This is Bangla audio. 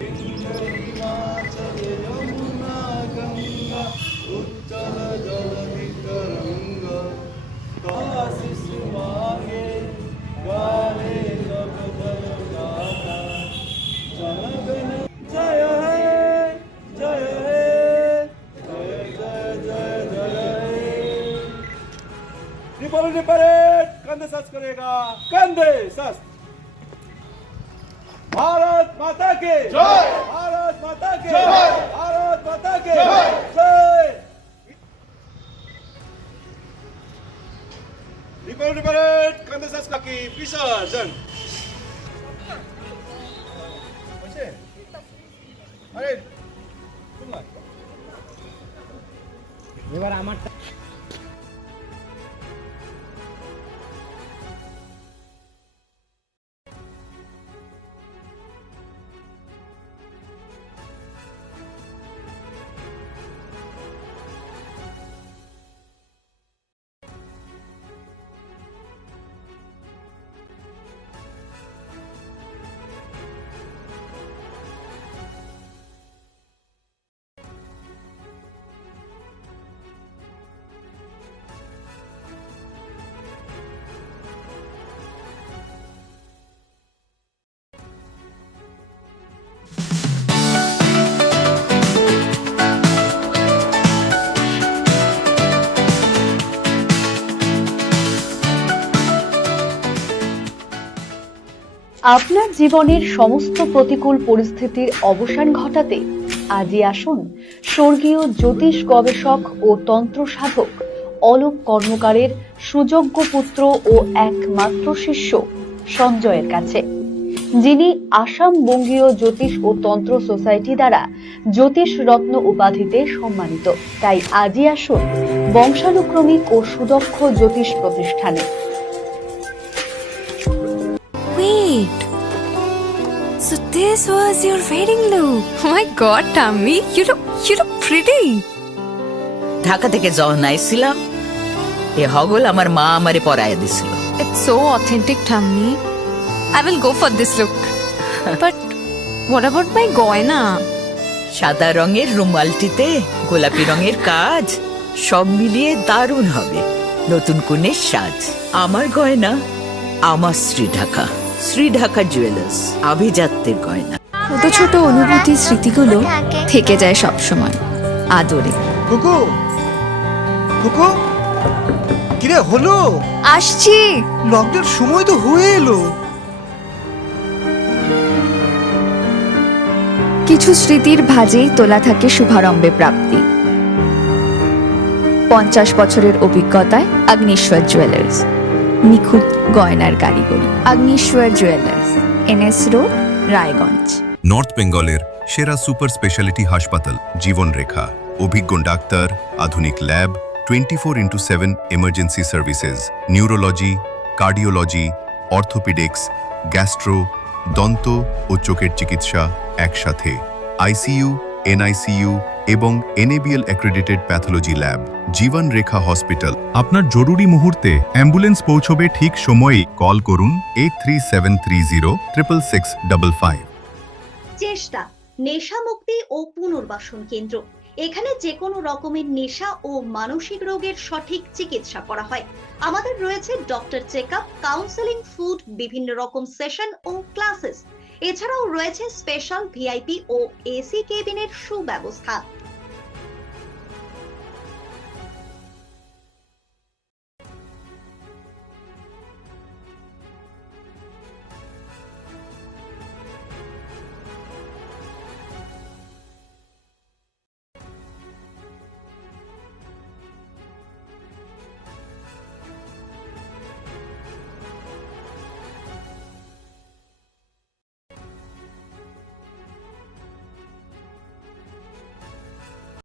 हिमाचल यमुना गंगा उच्चल जलधि तरंगा आशीष मांगे गाहे जब जय गाथा जनगण जय हे जय हे जय जय जय जय हे। रिपब्लिक परेड कंधे सच करेगा, कंधे सच। भारत माता के जय, भारत माता के जय, भारत माता के जय। रिपब्लिक परेड कंधे सच की विसर्जन। अरे এবার আমার আপনার জীবনের সমস্ত প্রতিকূল পরিস্থিতির অবসান ঘটাতে আজই আসুন স্বর্গীয় জ্যোতিষ গবেষক ও তন্ত্র সাধক অলোক কর্মকারের সুযোগ্য পুত্র ও একমাত্র শিষ্য সঞ্জয়ের কাছে, যিনি আসাম বঙ্গীয় জ্যোতিষ ও তন্ত্র সোসাইটি দ্বারা জ্যোতিষ রত্ন উপাধিতে সম্মানিত। তাই আজই আসুন বংশানুক্রমিক ও সুদক্ষ জ্যোতিষ প্রতিষ্ঠানে। Wait. So this was your wedding look. Oh my god, Tammy, you look pretty. Dhaka থেকে যখন আইছিলাম এ হগল আমার মা আমারে পরায় দিছিল। It's so authentic, Tammy. I will go for this look. But what about my goina? সাদা রঙের রুমালটিতে গোলাপি রঙের কাজ, সব মিলিয়ে দারুণ হবে নতুন কনের সাজ। আমার গয়না আমার শ্রী ঢাকা জুয়েলার্স, আভিজাত্যের গয়না। ছোট ছোট অনুভূতি স্মৃতিগুলো থেকে যায় সব সময় আদরে। কুকু কুকু কিরে হলো? আসছি। লকডাউন সময় তো হয়ে এলো। কিছু স্মৃতির ভাজেই তোলা থাকে শুভারম্ভে প্রাপ্তি। 50 বছরের অভিজ্ঞতায় আগ্নেশ্বর জুয়েলার্স, নিখুঁত গয়নার কারিগরি। Agneshwar jewellers, NS road, Raiganj. North বেঙ্গলের সেরা সুপার স্পেশালিটি হাসপাতাল জীবনরেখা, অভিজ্ঞ ডাক্তার, আধুনিক lab, 24x7 emergency services, neurology, cardiology, orthopaedics, gastro, দন্ত ও চোখের চিকিৎসা একসাথে, ICU, NICU এবং NABL অ্যাক্রেডিটেড প্যাথোলজি ল্যাব। জীবন রেখা হসপিটাল। আপনার জরুরি মুহূর্তে অ্যাম্বুলেন্স পৌঁছবে ঠিক সময়েই। কল করুন 8373066555। চেষ্টা নেশা মুক্তি ও পুনর্বাসন কেন্দ্র। এখানে যে কোনো রকমের নেশা ও মানসিক রোগের সঠিক চিকিৎসা করা হয়। আমাদের রয়েছে ডক্টর চেকআপ, কাউন্সেলিং, ফুড, বিভিন্ন রকম সেশন ও ক্লাসেস। এছাড়াও রয়েছে স্পেশাল VIP ও AC কেবিনের সুব্যবস্থা।